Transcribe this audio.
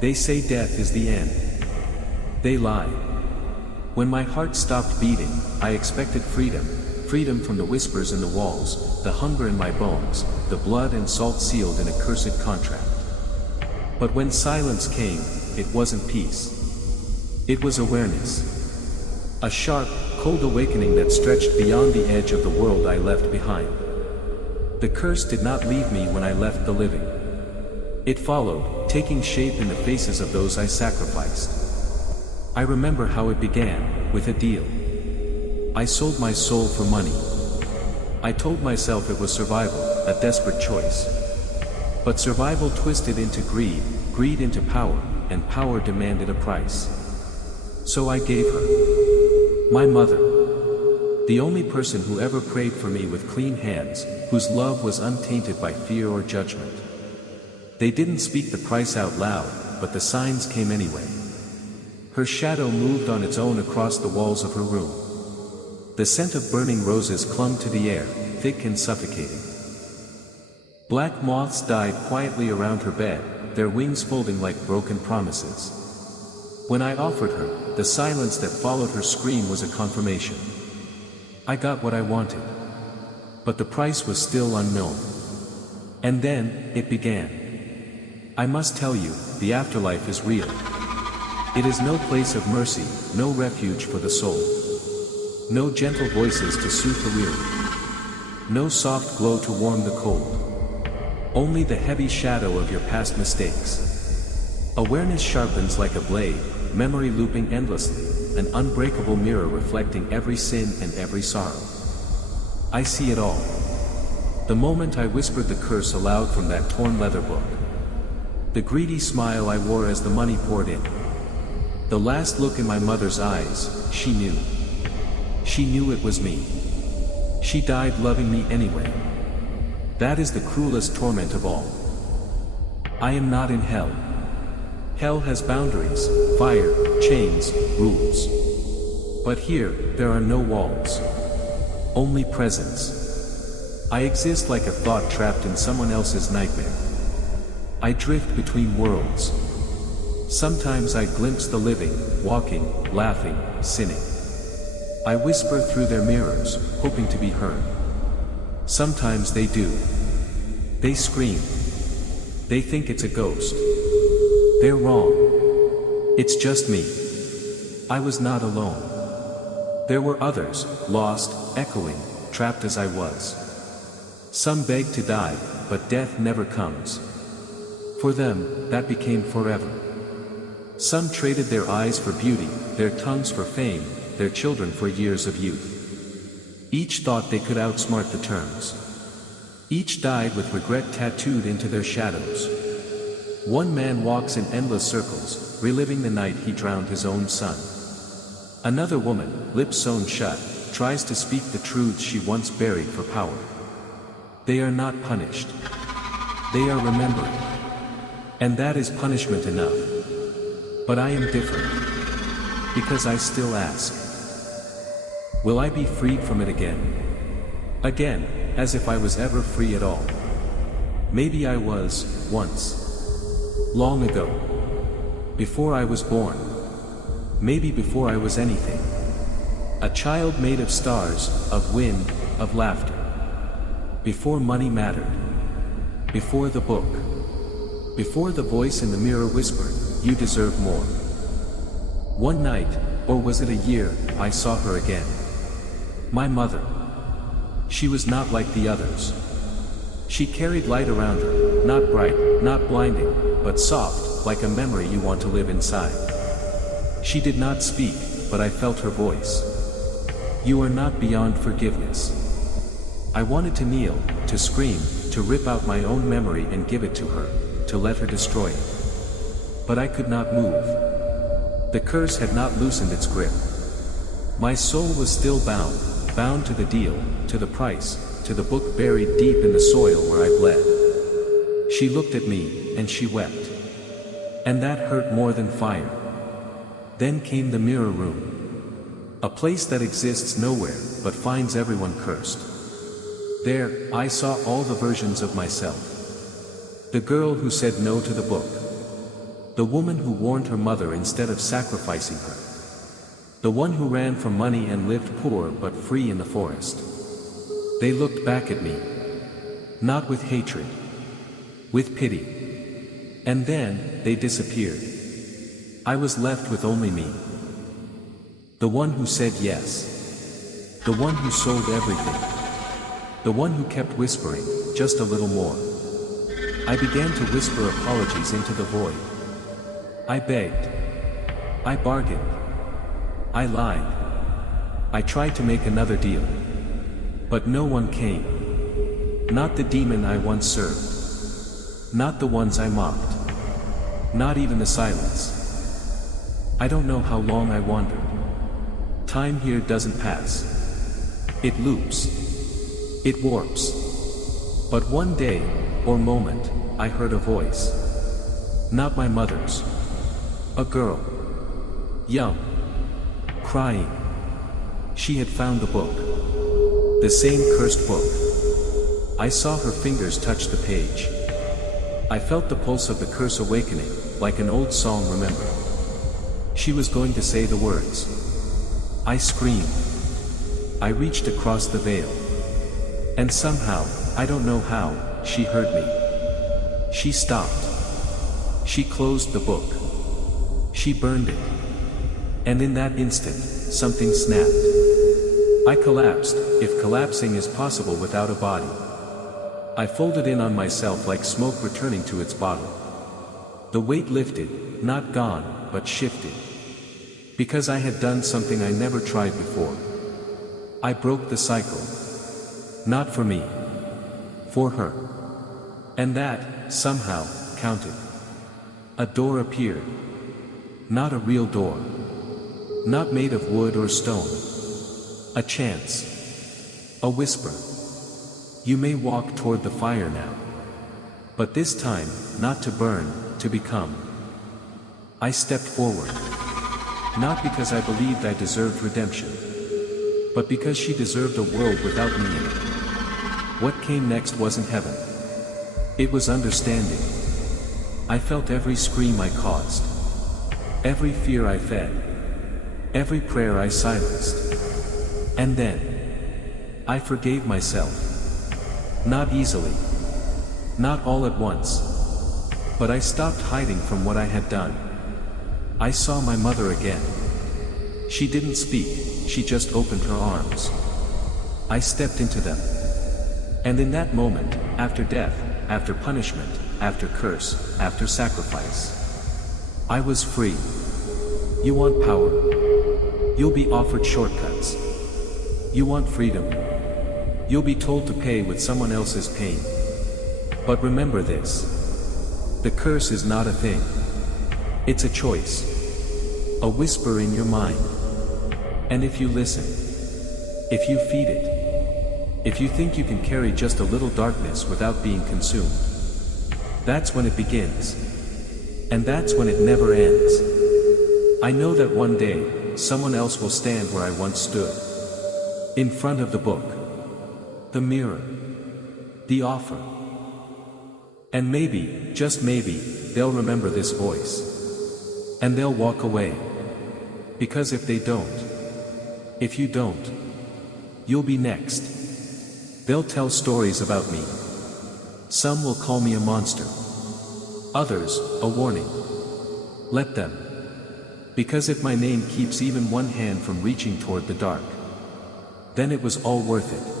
They say death is the end. They lie. When my heart stopped beating, I expected freedom, freedom from the whispers in the walls, the hunger in my bones, the blood and salt sealed in a cursed contract. But when silence came, it wasn't peace. It was awareness. A sharp, cold awakening that stretched beyond the edge of the world I left behind. The curse did not leave me when I left the living. It followed, taking shape in the faces of those I sacrificed. I remember how it began, with a deal. I sold my soul for money. I told myself it was survival, a desperate choice. But survival twisted into greed, greed into power, and power demanded a price. So I gave her. My mother. The only person who ever prayed for me with clean hands, whose love was untainted by fear or judgment. They didn't speak the price out loud, but the signs came anyway. Her shadow moved on its own across the walls of her room. The scent of burning roses clung to the air, thick and suffocating. Black moths died quietly around her bed, their wings folding like broken promises. When I offered her, the silence that followed her scream was a confirmation. I got what I wanted. But the price was still unknown. And then, it began. I must tell you, the afterlife is real. It is no place of mercy, no refuge for the soul. No gentle voices to soothe the weary. No soft glow to warm the cold. Only the heavy shadow of your past mistakes. Awareness sharpens like a blade, memory looping endlessly, an unbreakable mirror reflecting every sin and every sorrow. I see it all. The moment I whispered the curse aloud from that torn leather book. The greedy smile I wore as the money poured in. The last look in my mother's eyes, she knew. She knew it was me. She died loving me anyway. That is the cruelest torment of all. I am not in hell. Hell has boundaries, fire, chains, rules. But here, there are no walls. Only presence. I exist like a thought trapped in someone else's nightmare. I drift between worlds. Sometimes I glimpse the living, walking, laughing, sinning. I whisper through their mirrors, hoping to be heard. Sometimes they do. They scream. They think it's a ghost. They're wrong. It's just me. I was not alone. There were others, lost, echoing, trapped as I was. Some begged to die, but death never comes. For them, that became forever. Some traded their eyes for beauty, their tongues for fame, their children for years of youth. Each thought they could outsmart the terms. Each died with regret tattooed into their shadows. One man walks in endless circles, reliving the night he drowned his own son. Another woman, lips sewn shut, tries to speak the truths she once buried for power. They are not punished. They are remembering. And that is punishment enough. But I am different. Because I still ask. Will I be freed from it again? Again, as if I was ever free at all. Maybe I was, once. Long ago. Before I was born. Maybe before I was anything. A child made of stars, of wind, of laughter. Before money mattered. Before the book. Before the voice in the mirror whispered, you deserve more. One night, or was it a year, I saw her again. My mother. She was not like the others. She carried light around her, not bright, not blinding, but soft, like a memory you want to live inside. She did not speak, but I felt her voice. You are not beyond forgiveness. I wanted to kneel, to scream, to rip out my own memory and give it to her, to let her destroy it. But I could not move. The curse had not loosened its grip. My soul was still bound, bound to the deal, to the price, to the book buried deep in the soil where I bled. She looked at me, and she wept. And that hurt more than fire. Then came the mirror room. A place that exists nowhere, but finds everyone cursed. There, I saw all the versions of myself. The girl who said no to the book. The woman who warned her mother instead of sacrificing her. The one who ran from money and lived poor but free in the forest. They looked back at me. Not with hatred. With pity. And then, they disappeared. I was left with only me. The one who said yes. The one who sold everything. The one who kept whispering, just a little more. I began to whisper apologies into the void. I begged. I bargained. I lied. I tried to make another deal. But no one came. Not the demon I once served. Not the ones I mocked. Not even the silence. I don't know how long I wandered. Time here doesn't pass. It loops. It warps. But one day, or moment, I heard a voice. Not my mother's. A girl. Young. Crying. She had found the book. The same cursed book. I saw her fingers touch the page. I felt the pulse of the curse awakening, like an old song remembered. She was going to say the words. I screamed. I reached across the veil. And somehow, I don't know how, she heard me. She stopped. She closed the book. She burned it. And in that instant, something snapped. I collapsed, if collapsing is possible without a body. I folded in on myself like smoke returning to its bottle. The weight lifted, not gone, but shifted. Because I had done something I never tried before. I broke the cycle. Not for me. For her. And that, somehow, counted. A door appeared. Not a real door. Not made of wood or stone. A chance. A whisper. You may walk toward the fire now. But this time, not to burn, to become. I stepped forward. Not because I believed I deserved redemption. But because she deserved a world without me in it. What came next wasn't heaven. It was understanding. I felt every scream I caused. Every fear I fed. Every prayer I silenced. And then, I forgave myself. Not easily. Not all at once. But I stopped hiding from what I had done. I saw my mother again. She didn't speak, she just opened her arms. I stepped into them. And in that moment, after death, after punishment, after curse, after sacrifice, I was free. You want power? You'll be offered shortcuts. You want freedom? You'll be told to pay with someone else's pain. But remember this. The curse is not a thing. It's a choice. A whisper in your mind. And if you listen, if you feed it, if you think you can carry just a little darkness without being consumed, that's when it begins. And that's when it never ends. I know that one day, someone else will stand where I once stood. In front of the book. The mirror. The offer. And maybe, just maybe, they'll remember this voice. And they'll walk away. Because if they don't, if you don't, you'll be next. They'll tell stories about me. Some will call me a monster. Others, a warning. Let them. Because if my name keeps even one hand from reaching toward the dark, then it was all worth it.